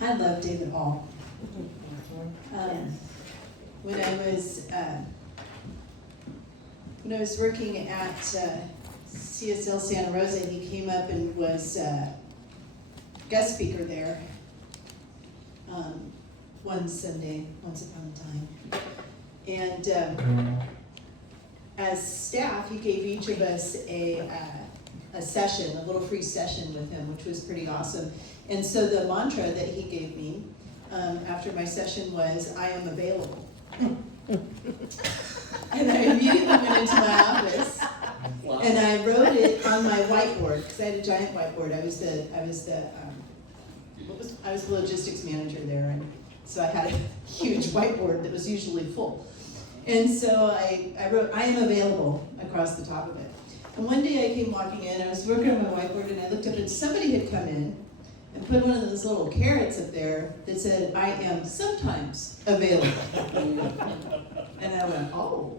I love David Hall. When I was working at CSL Santa Rosa, he came up and was guest speaker there one Sunday, once upon a time. And as staff, he gave each of us a session, a little free session with him, which was pretty awesome. And so the mantra that he gave me after my session was, "I am available." And I immediately went into my office and I wrote it on my whiteboard, because I had a giant whiteboard. I was the logistics manager there, and so I had a huge whiteboard that was usually full. And so I wrote, "I am available," across the top of it. And one day I came walking in, I was working on my whiteboard, and I looked up and somebody had come in and put one of those little carrots up there that said, "I am sometimes available." And I went, oh.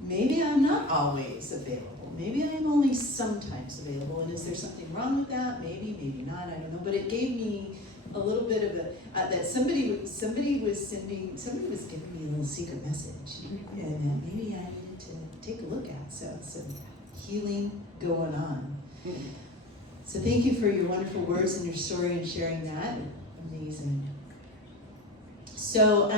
Maybe I'm not always available. Maybe I'm only sometimes available. And is there something wrong with that? Maybe, maybe not, I don't know. But it gave me a little bit of that somebody was giving me a little secret message. And maybe I needed to take a look at. So some healing going on. So thank you for your wonderful words and your story and sharing that. Amazing. So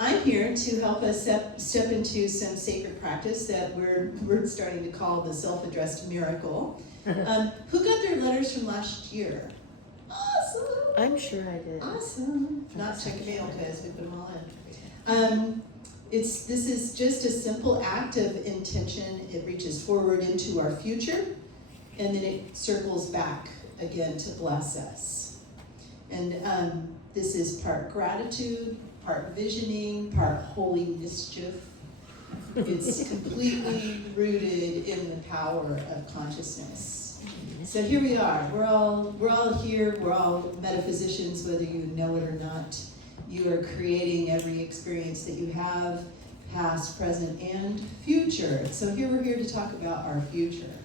I'm here to help us step into some sacred practice that we're starting to call the self-addressed miracle. Who got their letters from last year? Awesome. I'm sure I did. Awesome. Not check mail because we put them all in. This is just a simple act of intention. It reaches forward into our future, and then it circles back again to bless us. And this is part gratitude, part visioning, part holy mischief. It's completely rooted in the power of consciousness. So here we are. We're all here. We're all metaphysicians, whether you know it or not. You are creating every experience that you have, past, present, and future. So we're here to talk about our future.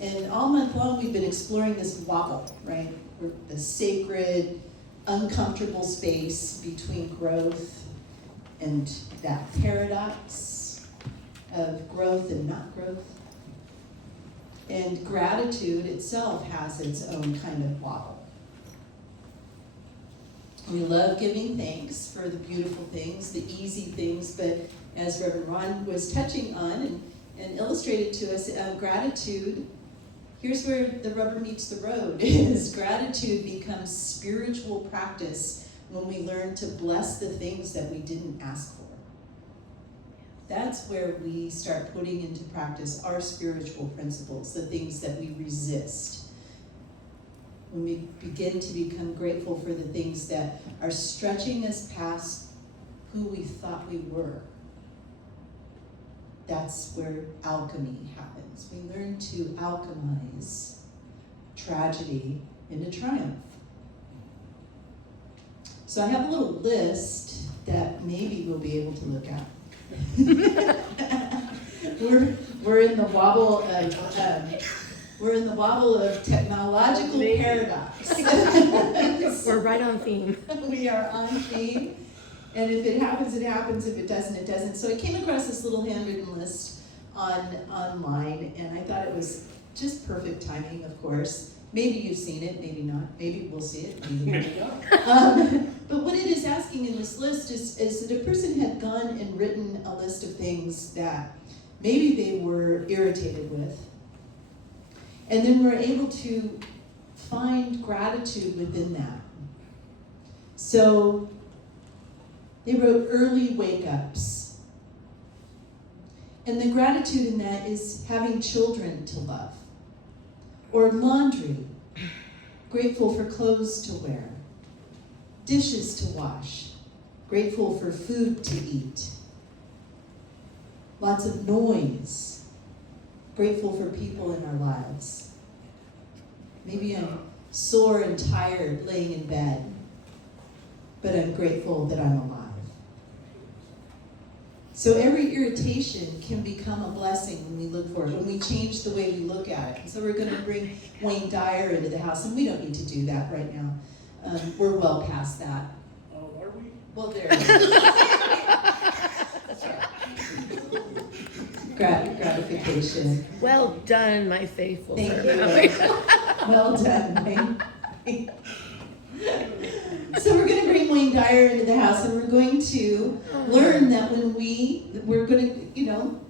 And all month long, we've been exploring this wobble, right? The sacred, uncomfortable space between growth and that paradox of growth and not growth. And gratitude itself has its own kind of wobble. We love giving thanks for the beautiful things, the easy things, but as Reverend Ron was touching on and illustrated to us, gratitude, here's where the rubber meets the road, is gratitude becomes spiritual practice when we learn to bless the things that we didn't ask for. That's where we start putting into practice our spiritual principles, the things that we resist. When we begin to become grateful for the things that are stretching us past who we thought we were. That's where alchemy happens. We learn to alchemize tragedy into triumph. So I have a little list that maybe we'll be able to look at. We're in the wobble of technological paradox. We're right on theme. We are on theme. And if it happens, it happens. If it doesn't, it doesn't. So I came across this little handwritten list online, and I thought it was just perfect timing, of course. Maybe you've seen it, maybe not. Maybe we'll see it, maybe not. But what it is asking in this list is that a person had gone and written a list of things that maybe they were irritated with, and then were able to find gratitude within that. So they wrote early wake-ups. And the gratitude in that is having children to love. Or laundry, grateful for clothes to wear. Dishes to wash, grateful for food to eat. Lots of noise, grateful for people in our lives. Maybe I'm sore and tired laying in bed, but I'm grateful that I'm alive. So every irritation can become a blessing when we look for it, when we change the way we look at it. And so we're going to bring Wayne Dyer into the house, and we don't need to do that right now. We're well past that. Oh, are we? Well, there it is. That's right. Gratification. Well done, my faithful Thank servant. you. Well done, Wayne. So we're going to bring Wayne Dyer into the house, and we're going to learn that when we're going to,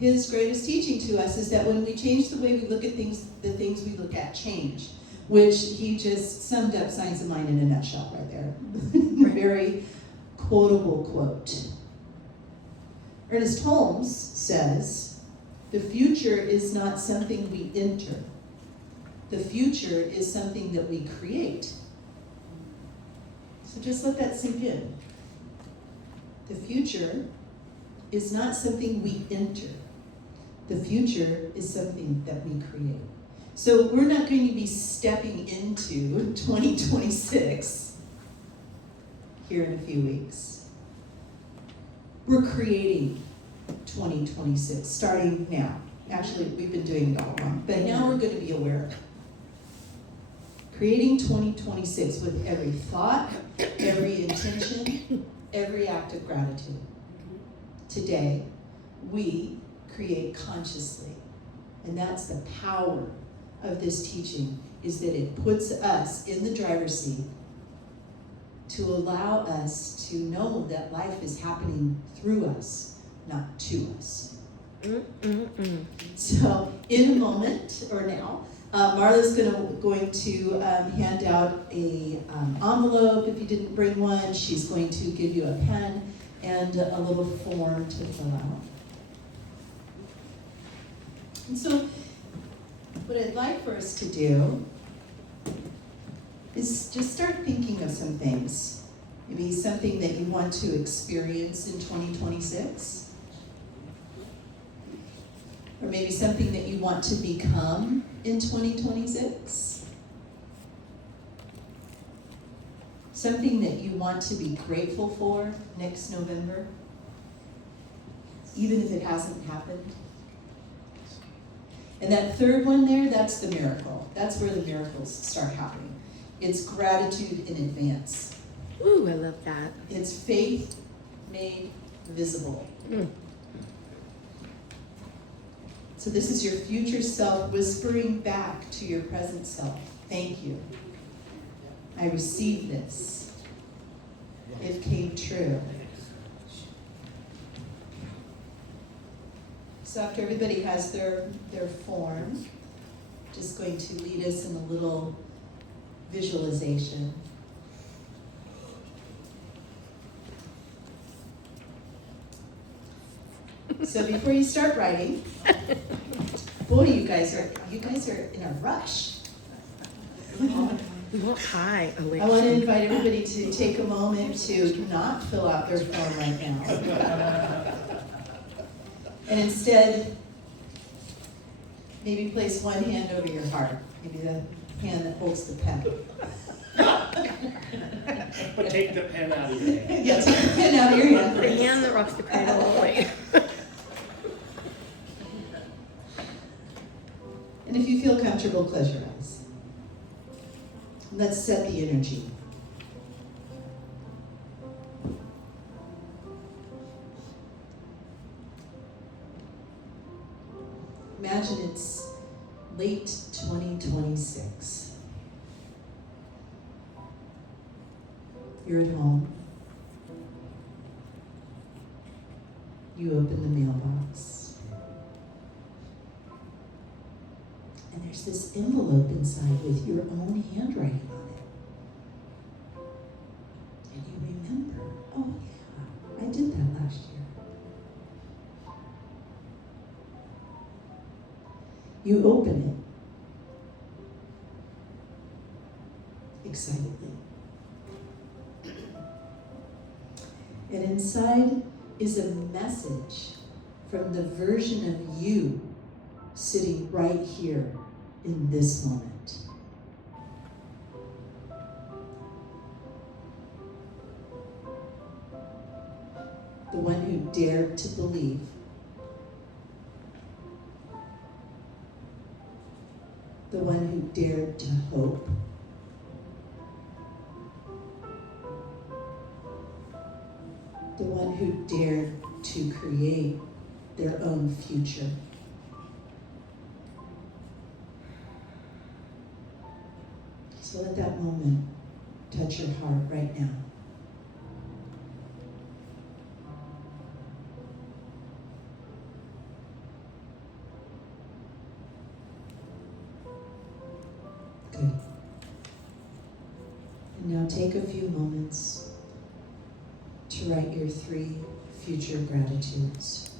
his greatest teaching to us is that when we change the way we look at things, the things we look at change, which he just summed up Science of Mind in a nutshell right there. Very quotable quote. Ernest Holmes says, "The future is not something we enter. The future is something that we create." So just let that sink in. The future is not something we enter. The future is something that we create. So we're not going to be stepping into 2026 here in a few weeks. We're creating 2026, starting now. Actually, we've been doing it all along, but now we're going to be aware of it. Creating 2026 with every thought, every intention, every act of gratitude. Today, we create consciously. And that's the power of this teaching, is that it puts us in the driver's seat to allow us to know that life is happening through us, not to us. So in a moment, or now, Marla's going to hand out a envelope. If you didn't bring one, she's going to give you a pen and a little form to fill out. And so what I'd like for us to do is just start thinking of some things. Maybe something that you want to experience in 2026. Or maybe something that you want to become in 2026. Something that you want to be grateful for next November, even if it hasn't happened. And that third one there, that's the miracle. That's where the miracles start happening. It's gratitude in advance. Ooh, I love that. It's faith made visible. So this is your future self whispering back to your present self. Thank you. I received this. It came true. So after everybody has their form, just going to lead us in a little visualization. So before you start writing, boy, you guys are in a rush. We want high. Oh, wait. I want to invite everybody to take a moment to not fill out their form right now. And instead, maybe place one hand over your heart. Maybe the hand that holds the pen. But take the pen out of your hand. Yeah, take the pen out of your hand. The hand that rocks the cradle all the way. And if you feel comfortable, close your eyes. Let's set the energy. Imagine it's late 2026. You're at home. You open the mailbox. And there's this envelope inside with your own handwriting on it. And you remember, oh yeah, I did that last year. You open it excitedly. And inside is a message from the version of you sitting right here in this moment. the one who dared to believe, the one who dared to hope, the one who dared to create their own future. So let that moment touch your heart right now. Good. And now take a few moments to write your 3 future gratitudes.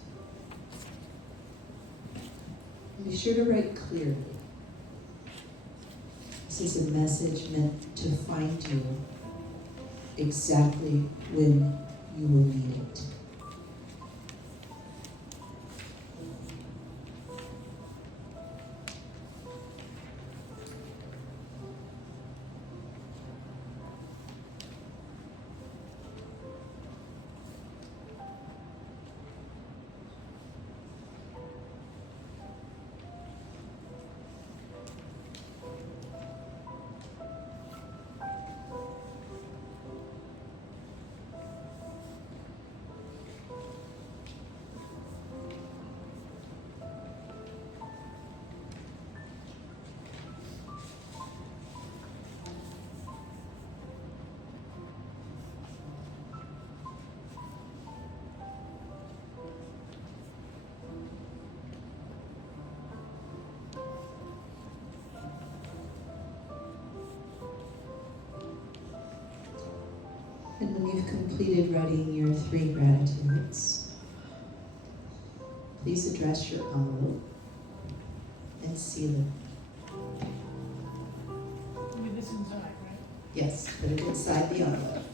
And be sure to write clearly. This is a message meant to find you exactly when you will need it. And when you've completed writing your 3 gratitudes, please address your envelope and seal it. With this inside, right? Yes, put it inside the envelope.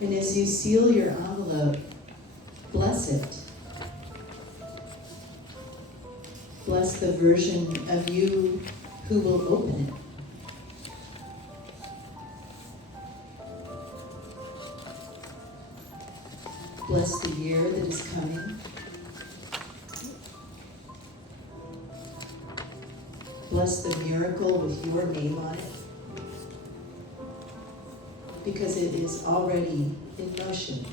And as you seal your envelope, bless it. Bless the version of you who will open it. Bless the year that is coming. Bless the miracle with your name on it, because it is already in motion.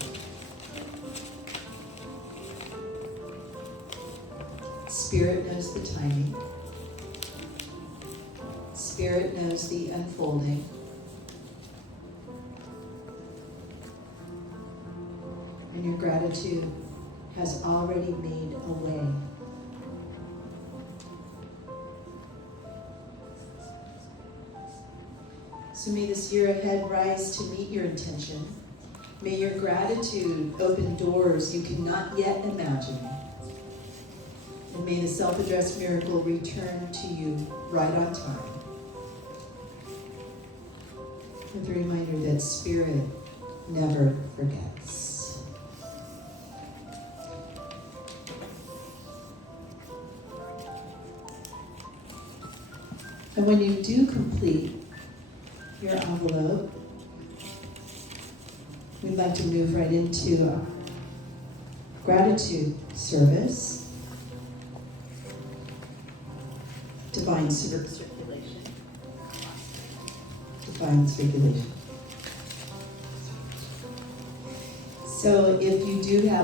Spirit knows the timing. Spirit knows the unfolding. And your gratitude has already made a way. So may this year ahead rise to meet your intention. May your gratitude open doors you cannot yet imagine. And may the self-addressed miracle return to you right on time. With a reminder that Spirit never forgets. And when you do complete your envelope, we'd like to move right into a gratitude service. Divine circulation. Divine circulation. So if you do have